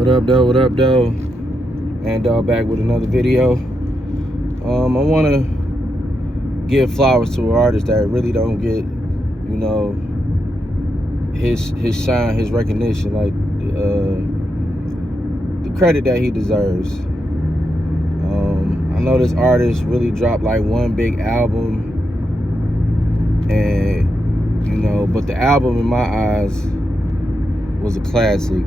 What up, though? What up, though? And back with another video. I want to give flowers to an artist that really don't get, his shine, his recognition, like the credit that he deserves. I know this artist really dropped like one big album, and but the album in my eyes was a classic.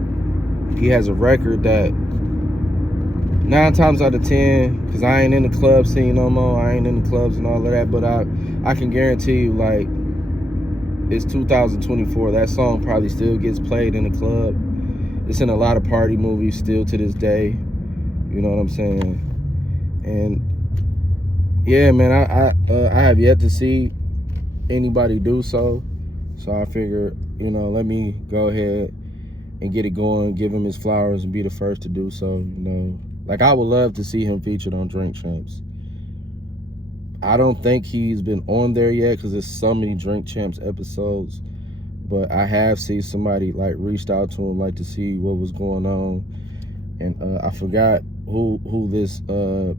He has a record that 9 times out of 10, because I ain't in the club scene no more, I ain't in the clubs and all of that, but I can guarantee you, like, it's 2024, that song probably still gets played in the club. It's in a lot of party movies still to this day, you know what I'm saying? And yeah, man, I have yet to see anybody do so I figured, let me go ahead and get it going, give him his flowers, and be the first to do so. Like, I would love to see him featured on Drink Champs. I don't think he's been on there yet because there's so many Drink Champs episodes, but I have seen somebody like reached out to him, like, to see what was going on, and I forgot who this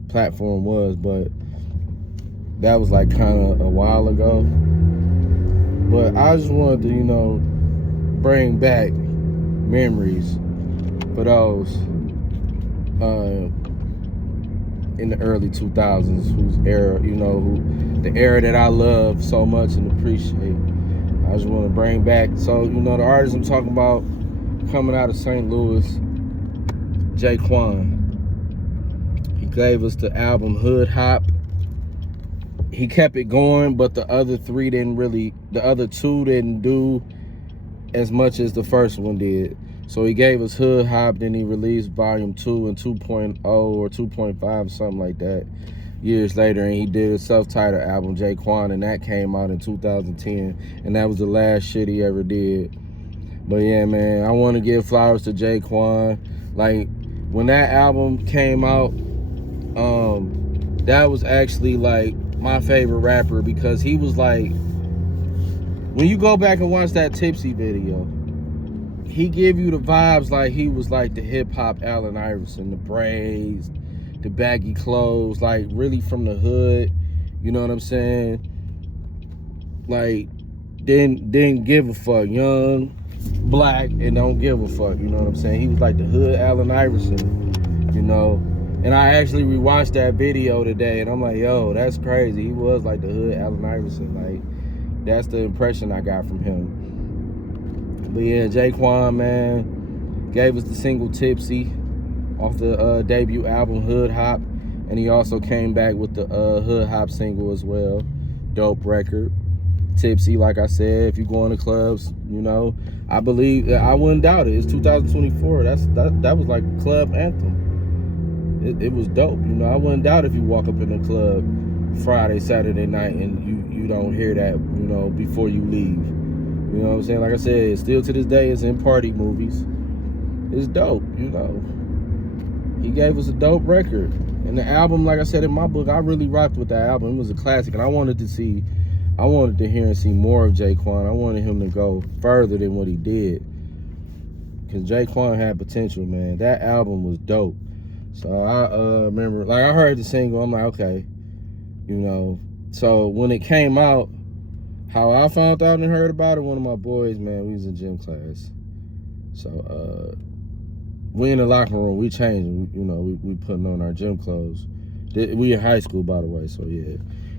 platform was, but that was like kind of a while ago. But I just wanted to bring back memories for those in the early 2000s whose era, the era that I love so much and appreciate. I just want to bring back. So, the artist I'm talking about, coming out of St. Louis, J-Kwon. He gave us the album Hood Hop. He kept it going, but the other two didn't do as much as the first one did. So he gave us Hood Hop, then he released Volume 2 and 2.0 or 2.5, something like that, years later. And he did a self-titled album, J-Kwon, and that came out in 2010. And that was the last shit he ever did. But yeah, man, I want to give flowers to J-Kwon. Like, when that album came out, that was actually like my favorite rapper, because he was like, when you go back and watch that Tipsy video, he give you the vibes like he was like the hip-hop Allen Iverson, the braids, the baggy clothes, like really from the hood, you know what I'm saying? Like, didn't give a fuck, young, black, and don't give a fuck, you know what I'm saying? He was like the hood Allen Iverson, And I actually rewatched that video today, and I'm like, yo, that's crazy. He was like the hood Allen Iverson. Like, that's the impression I got from him. But yeah, J-Kwon, man, gave us the single Tipsy off the debut album Hood Hop, and he also came back with the Hood Hop single as well. Dope record. Tipsy, like I said, if you go in the clubs, I believe, I wouldn't doubt it. It's 2024. That was like a club anthem. It was dope. I wouldn't doubt if you walk up in the club Friday, Saturday night, and you don't hear that, before you leave. You know what I'm saying? Like I said, still to this day, it's in party movies. It's dope, He gave us a dope record. And the album, like I said in my book, I really rocked with that album. It was a classic, and I wanted to hear and see more of J-Kwon. I wanted him to go further than what he did, because J-Kwon had potential, man. That album was dope. So I remember, like, I heard the single, I'm like, okay, So when it came out, how I found out and heard about it, one of my boys, man, we was in gym class. So we in the locker room, we changing, we putting on our gym clothes. We in high school, by the way, so yeah.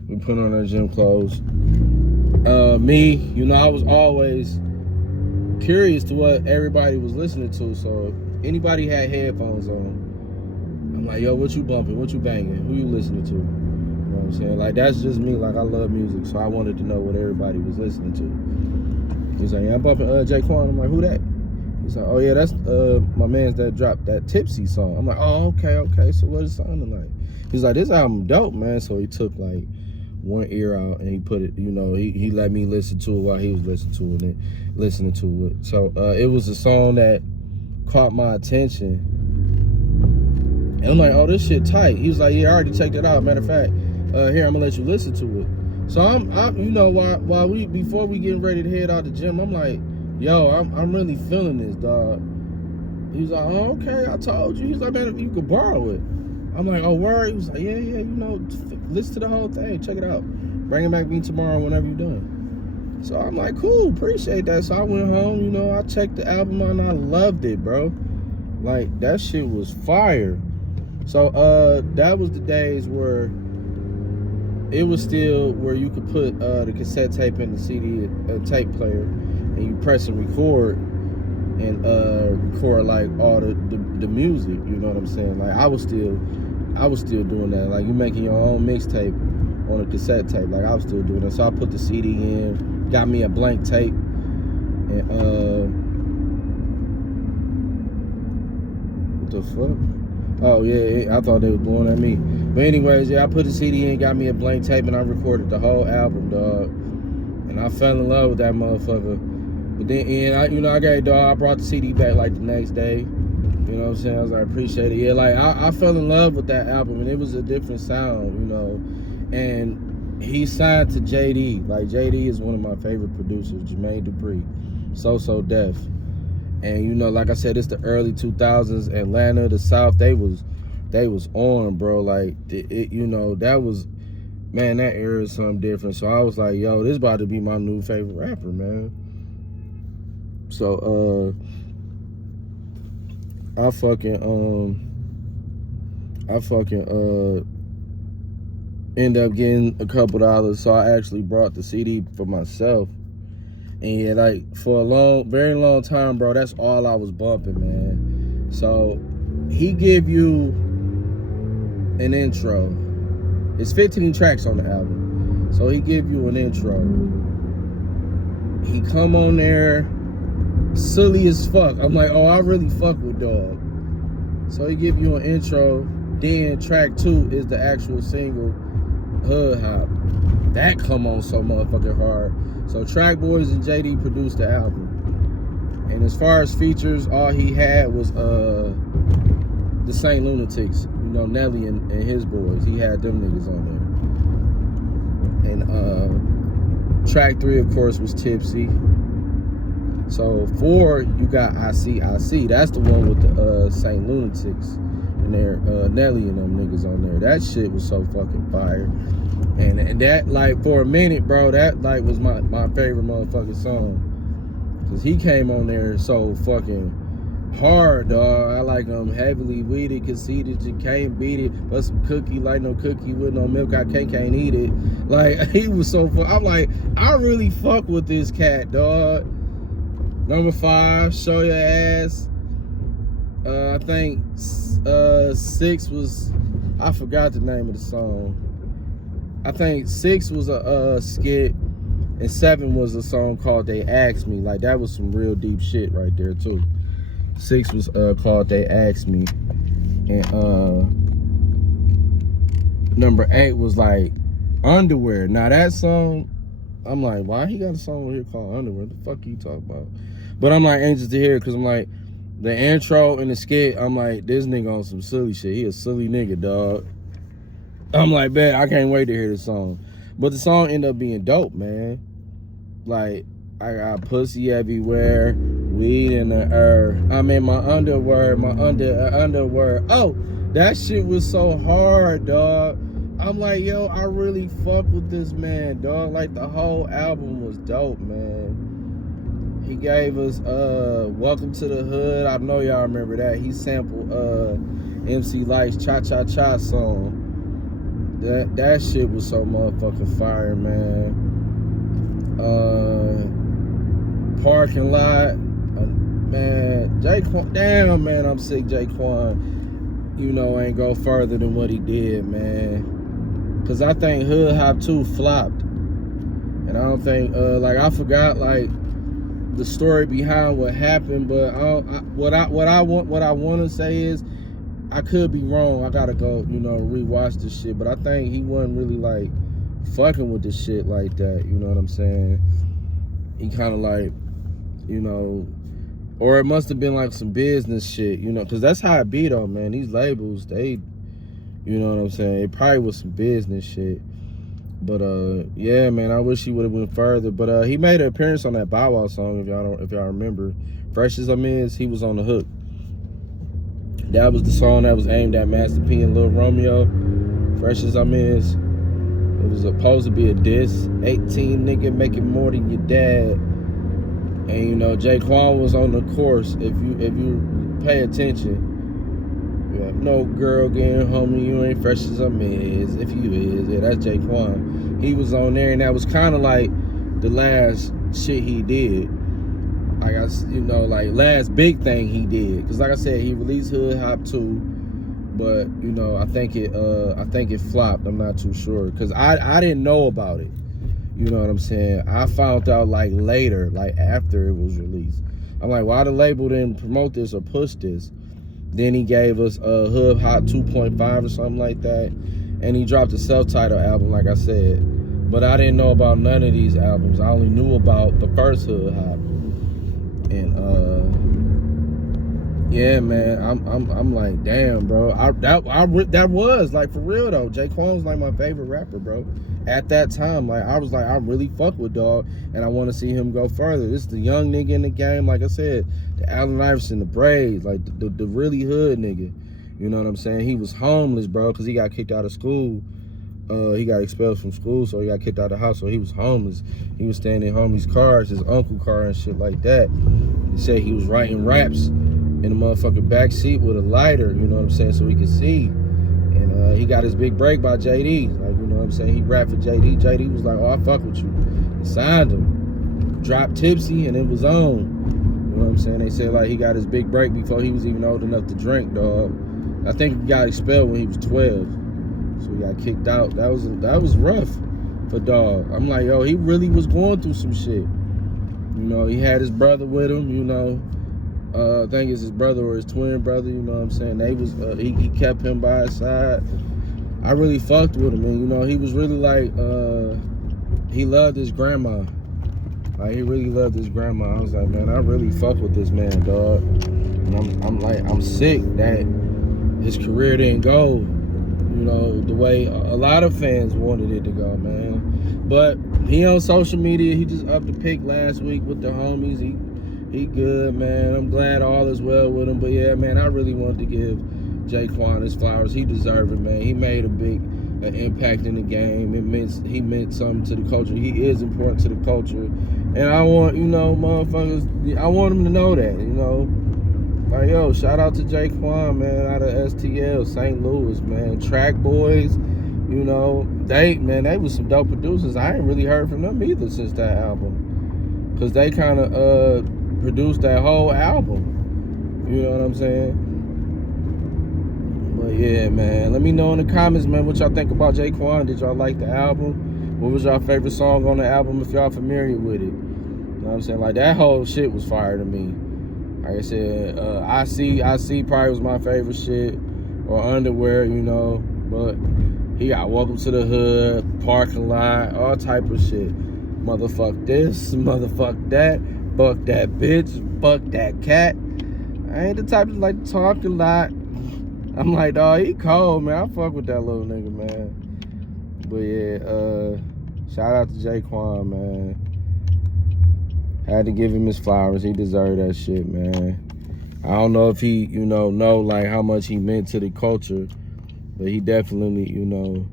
We put on our gym clothes. Me, I was always curious to what everybody was listening to. So if anybody had headphones on, I'm like, yo, what you bumping? What you banging? Who you listening to? You know what I'm saying? Like, that's just me. Like, I love music, so I wanted to know what everybody was listening to. He's like, yeah, I'm bumping J-Kwon. I'm like, who that? He's like, oh yeah, that's my man's that dropped that Tipsy song. I'm like, oh, okay. So what is it sounding like? He's like, this album dope, man. So he took like one ear out and he put it, he let me listen to it while he was listening to it. So it was a song that caught my attention. And I'm like, oh, this shit tight. He was like, yeah, I already checked it out. Matter of fact, here, I'm gonna let you listen to it. So I'm before we getting ready to head out the gym, I'm like, yo, I'm really feeling this, dog. He's like, oh, okay, I told you. He's like, man, you could borrow it. I'm like, oh, word? He was like, yeah, you know, listen to the whole thing. Check it out. Bring it back to me tomorrow whenever you're done. So I'm like, cool, appreciate that. So I went home, you know, I checked the album out and I loved it, bro. Like, that shit was fire. So that was the days where it was still where you could put the cassette tape in the CD tape player and you press and record and record like all the music, you know what I'm saying? Like I was still doing that. Like you making your own mixtape on a cassette tape. Like I was still doing that. So I put the CD in, got me a blank tape, and what the fuck? Oh yeah, I thought they was blowing at me. But anyways, yeah, I put the CD in, got me a blank tape, and I recorded the whole album, dog. And I fell in love with that motherfucker. But then, and I got dog. I brought the CD back like the next day. You know what I'm saying? I was like, appreciate it. Yeah, like I fell in love with that album, and it was a different sound, you know. And he signed to JD. Like JD is one of my favorite producers, Jermaine Dupri, So Def. And you know, like I said, it's the early 2000s. Atlanta, the South, they was on, bro. Like it you know, that was, man, that era is something different. So I was like, yo, this about to be my new favorite rapper, man. So I fucking end up getting a couple dollars, so I actually brought the CD for myself. And yeah, like for a very long time, bro, that's all I was bumping, man. So he give you an intro. It's 15 tracks on the album. So he give you an intro. He come on there silly as fuck. I'm like, oh, I really fuck with dog. So he give you an intro. Then track 2 is the actual single, Hood Hop. That come on so motherfucking hard. So Track Boys and JD produced the album. And as far as features, all he had was the Saint Lunatics, you know, Nelly and his boys. He had them niggas on there. And track 3, of course, was Tipsy. So 4, you got I See. That's the one with the Saint Lunatics and there, Nelly and them niggas on there. That shit was so fucking fire. And that, like, for a minute, bro, that like was my favorite motherfucking song. Cause he came on there so fucking hard, dog. I like heavily weeded, conceited, you can't beat it. But some cookie, like no cookie with no milk, I can't eat it. Like, he was so fun. I'm like, I really fuck with this cat, dog. Number 5, Show Your Ass. I think 6 was, I forgot the name of the song. I think 6 was a skit, and 7 was a song called They Asked Me. Like, that was some real deep shit right there too. 6 was called They Asked Me. And number 8 was like Underwear. Now that song, I'm like, why he got a song here called Underwear? What the fuck are you talking about? But I'm like anxious to hear it, because I'm like, the intro and the skit, I'm like, this nigga on some silly shit. He a silly nigga, dog. I'm like, man, I can't wait to hear the song. But the song ended up being dope, man. Like, I got pussy everywhere, weed in the air. I'm in my underwear, underwear. Oh, that shit was so hard, dog. I'm like, yo, I really fuck with this man, dog. Like, the whole album was dope, man. He gave us Welcome to the Hood. I know y'all remember that. He sampled MC Light's Cha Cha Cha song. That shit was so motherfucking fire, man. Parking Lot, man. J-Kwon, damn, man, I'm sick. J-Kwon, you know, ain't go further than what he did, man. Cause I think Hood Hop 2 flopped, and I don't think like, I forgot like the story behind what happened, but what I want to say is, I could be wrong. I gotta go, you know, rewatch this shit. But I think he wasn't really like fucking with this shit like that. You know what I'm saying? He kind of like, you know, or it must have been like some business shit, you know, because that's how it be though, man. These labels, they, you know what I'm saying? It probably was some business shit. But yeah, man, I wish he would have went further. But he made an appearance on that Bow Wow song, if y'all remember. Fresh as I'm Is, he was on the hook. That was the song that was aimed at Master P and Lil Romeo. Fresh as I'm is. It was supposed to be a diss. 18 nigga making more than your dad. And you know, J-Kwon was on the course. If you pay attention, yeah, no girl getting homie, you ain't fresh as I'm is. If you is, yeah, that's J-Kwon. He was on there, and that was kind of like the last shit he did. Like like last big thing he did. Cause like I said, he released Hood Hop 2, but you know, I think it flopped. I'm not too sure, cause I didn't know about it. You know what I'm saying? I found out like later, like after it was released. I'm like, why the label didn't promote this or push this? Then he gave us Hood Hop 2.5 or something like that, and he dropped a self-titled album, like I said. But I didn't know about none of these albums. I only knew about the first Hood Hop. And yeah, man, I'm like, damn, bro. That was like, for real though. J-Kwon was like my favorite rapper, bro. At that time, like I was like, I really fuck with dog, and I want to see him go further. This is the young nigga in the game, like I said, the Allen Iverson, the braids, like the really hood nigga. You know what I'm saying? He was homeless, bro, because he got kicked out of school. He got expelled from school, so he got kicked out of the house, so he was homeless. He was staying in homies' cars, his uncle car and shit like that. He said he was writing raps in the motherfucking back seat with a lighter, you know what I'm saying, so he could see. And he got his big break by JD. Like, you know what I'm saying? He rapped for JD. JD was like, oh, I fuck with you. He signed him. Dropped Tipsy, and it was on. You know what I'm saying? They said, like, he got his big break before he was even old enough to drink, dog. I think he got expelled when he was 12. So he got kicked out. That was rough for dog. I'm like, yo, he really was going through some shit. You know, he had his brother with him, you know. I think it's his brother or his twin brother, you know what I'm saying? They was he kept him by his side. I really fucked with him, and you know, he was really like he loved his grandma. Like, he really loved his grandma. I was like, man, I really fuck with this man, dog. And I'm like, I'm sick that his career didn't go, you know, the way a lot of fans wanted it to go, man. But he on social media, he just upped the pic last week with the homies. He good, man. I'm glad all is well with him. But yeah, man, I really wanted to give J-Kwon his flowers. He deserved it, man. He made a big impact in the game. He meant something to the culture. He is important to the culture. And I want, you know, motherfuckers, I want him to know that, you know. Like, yo, shout out to J-Kwon, man, out of STL, St. Louis, man. Track Boys, you know, they was some dope producers. I ain't really heard from them either since that album. Because they kind of produced that whole album. You know what I'm saying? But yeah, man, let me know in the comments, man, what y'all think about J-Kwon. Did y'all like the album? What was y'all favorite song on the album if y'all familiar with it? You know what I'm saying? Like, that whole shit was fire to me. Like I said, I see probably was my favorite shit, or Underwear, you know. But he got Welcome to the Hood, Parking Lot, all type of shit. Motherfuck this, motherfuck that, fuck that bitch, fuck that cat. I ain't the type to like to talk a lot. I'm like, dawg, he cold, man. I fuck with that little nigga, man. But yeah, shout out to J-Kwon, man. Had to give him his flowers. He deserved that shit, man. I don't know if he, you know like how much he meant to the culture, but he definitely, you know,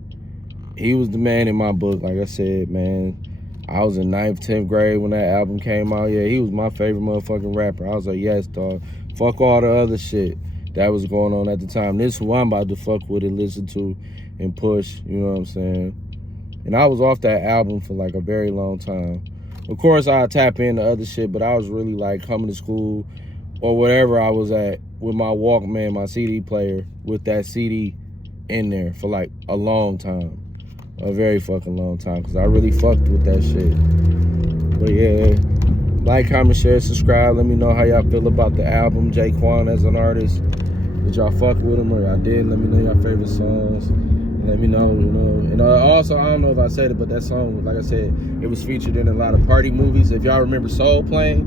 he was the man in my book. Like I said, man, I was in 9th, 10th grade when that album came out. Yeah, he was my favorite motherfucking rapper. I was like, yes, dog. Fuck all the other shit that was going on at the time. This is who I'm about to fuck with and listen to and push, you know what I'm saying? And I was off that album for like a very long time. Of course, I tap into other shit, but I was really like coming to school or whatever I was at with my Walkman, my CD player, with that CD in there for like a long time. A very fucking long time, because I really fucked with that shit. But yeah, like, comment, share, subscribe. Let me know how y'all feel about the album, J-Kwon as an artist. Did y'all fuck with him or y'all didn't? Let me know your favorite songs. Let me know, you know. And also, I don't know if I said it, but that song, like I said, it was featured in a lot of party movies. If y'all remember Soul Plane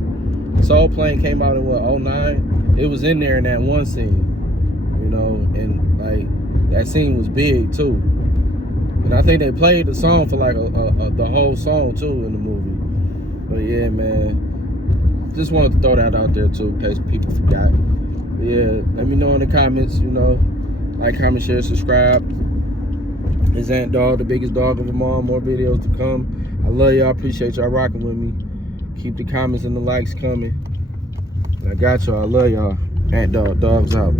came out in what, 2009? It was in there in that one scene, you know, and like that scene was big too. And I think they played the song for like the whole song too in the movie. But yeah, man, just wanted to throw that out there too in case people forgot. yeah, let me know in the comments, you know. Like, comment, share, subscribe. His Ant Dog, the biggest dog of them all. More videos to come. I love y'all. Appreciate y'all rocking with me. Keep the comments and the likes coming. And I got y'all. I love y'all. Ant Dog. Dogs out.